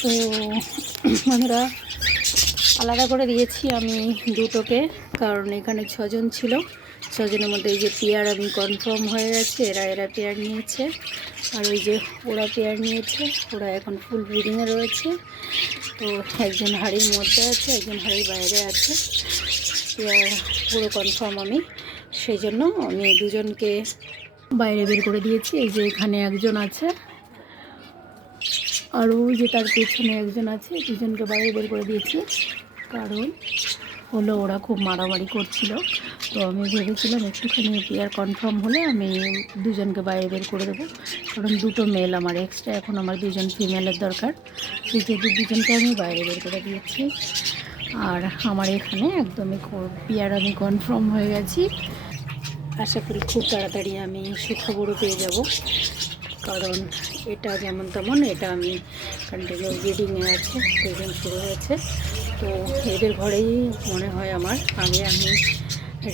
তো আমরা আলাদা করে দিয়েছি আমি দুটোকে, কারণ এখানে 6জন ছিল। 6জনের মধ্যে এই যে পেয়ার আমি কনফার্ম হয়ে গেছে, এরা পেয়ার নিয়েছে। আর ওই যে ওরা পেয়ার নিয়েছে, ওরা এখন ফুল ব্রিডিংয়ে রয়েছে। তো একজন হাড়ির মধ্যে আছে, একজন হাড়ির বাইরে আছে। পেয়ার পুরো কনফার্ম আমি, সেই জন্য আমি দুজনকে বাইরে বের করে দিয়েছি। এই যে এখানে একজন আছে, আর ওই যে তার পেছনে একজন আছে, দুজনকে বাইরে বের করে দিয়েছি। কারণ হলো ওরা খুব মারামারি করছিল। তো আমি ভেবেছিলাম একটুখানি পেয়ার কনফার্ম হলে আমি দুজনকে বাইরে বের করে দেবো, কারণ দুটো মেল আমার এক্সট্রা, এখন আমার দুজন ফিমেলের দরকার। সেই যে দুজনকে আমি বাইরে বের করে দিয়েছি। আর আমার এখানে একদমই পেয়ার আমি কনফার্ম হয়ে গেছি। আশা করি খুব তাড়াতাড়ি আমি সুখবরও পেয়ে যাব, কারণ এটা যেমন তেমন এটা আমি কন্টিনিউ ব্রিডিংয়ে আছে, ব্রিডিং শুরু হয়েছে। তো এদের ঘরেই মনে হয় আমার আগে আমি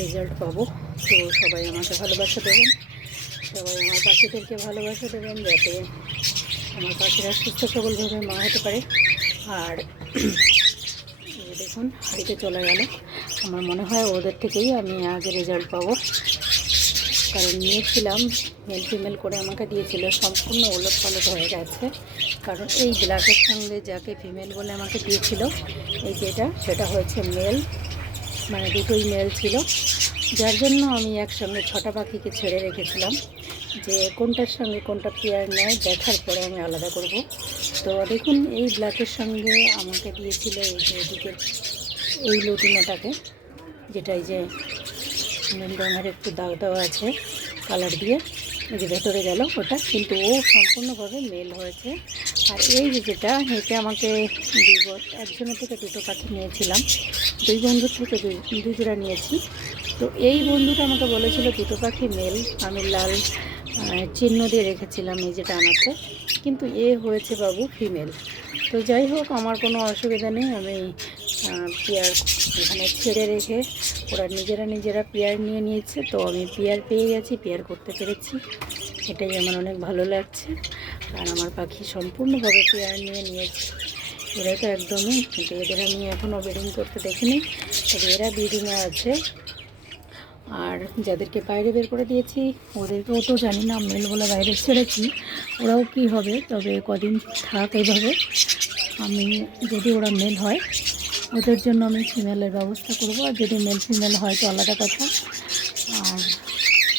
রেজাল্ট পাবো। তো সবাই আমাকে ভালোবাসা দেবেন, সবাই আমার পাখিদেরকে ভালোবাসা দেবেন, যাতে আমার পাখিরা সুস্থ সবলভাবে মা হতে পারে। আর দেখুন হাড়িতে চলে গেল, আমার মনে হয় ওদের থেকেই আমি আগে রেজাল্ট পাবো। কারণ নিয়েছিলাম মেল ফিমেল করে আমাকে দিয়েছিল, সম্পূর্ণ ওলট পালট হয়ে গেছে। কারণ এই ব্ল্যাকের সঙ্গে যাকে ফিমেল বলে আমাকে দিয়েছিল, এই যেটা সেটা হয়েছে মেল, মানে দুটোই মেল ছিল। যার জন্য আমি একসঙ্গে 6টা পাখিকে ছেড়ে রেখেছিলাম, যে কোনটার সঙ্গে কোনটা পেয়ার নেয় দেখার পরে আমি আলাদা করব। তো দেখুন এই ব্ল্যাকের সঙ্গে আমাকে দিয়েছিল এই যে এদিকে এই লটিনাটাকে, যেটা এই যে নীল রঙের একটু দাগ দেওয়া আছে কালার দিয়ে, এই যে ভেতরে গেল ওটা, কিন্তু ও সম্পূর্ণভাবে মেল হয়েছে। আর এই যে যেটা একে আমাকে একজনের থেকে দুটো পাখি নিয়েছিলাম, দুই বন্ধুর থেকে দুই জোড়া নিয়েছি। তো এই বন্ধুটা আমাকে বলেছিল দুটো পাখি মেল, আমি লাল চিহ্ন দিয়ে রেখেছিলাম এই যেটা আনাতে, কিন্তু এ হয়েছে বাবু ফিমেল। তো যাই হোক, আমার কোনো অসুবিধা নেই, আমি পেয়ার এখানে ছেড়ে রেখে ওরা নিজেরা পেয়ার নিয়ে নিয়েছে। তো আমি পেয়ার পেয়ে গেছি, পেয়ার করতে পেরেছি, এটাই আমার অনেক ভালো লাগছে। আর আমার পাখি সম্পূর্ণভাবে পেয়ার নিয়ে নিয়েছে। এরা তো একদমই, কিন্তু এদের আমি এখনও ব্রিডিং করতে দেখিনি, তবে এরা ব্রিডিংয়ে আছে। আর যাদেরকে বাইরে বের করে দিয়েছি ওদেরকেও তো জানি না, মেল বলে বাইরে ছেড়েছি, ওরাও কি হবে। তবে কদিন থাক এইভাবে, আমি যদি ওরা মেল হয় ওদের জন্য আমি ফিমেলের ব্যবস্থা করব, আর যদি মেল ফিমেল হয় তো আলাদা কথা। আর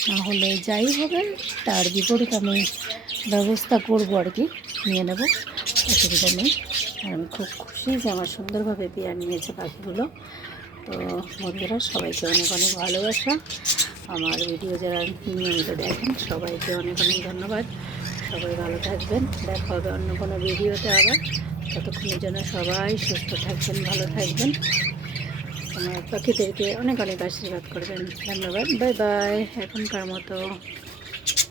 না হলে যাই হবে তার বিপরীত আমি ব্যবস্থা করব আর কি, নিয়ে নেব, অসুবিধা নেই। আর আমি খুব খুশি যে আমার সুন্দরভাবে পেয়ার নিয়েছে পাখিগুলো। তো বন্ধুরা, সবাইকে অনেক অনেক ভালোবাসা। আমার ভিডিও যারা নিয়মিত দেখেন সবাইকে অনেক অনেক ধন্যবাদ। সবাই ভালো থাকবেন, দেখা হবে অন্য কোনো ভিডিওতে আবার। ততক্ষণের জন্য সবাই সুস্থ থাকবেন, ভালো থাকবেন, আমার পাখিদেরকে অনেক অনেক আশীর্বাদ করবেন। ধন্যবাদ, বাই বাই এখনকার মতো।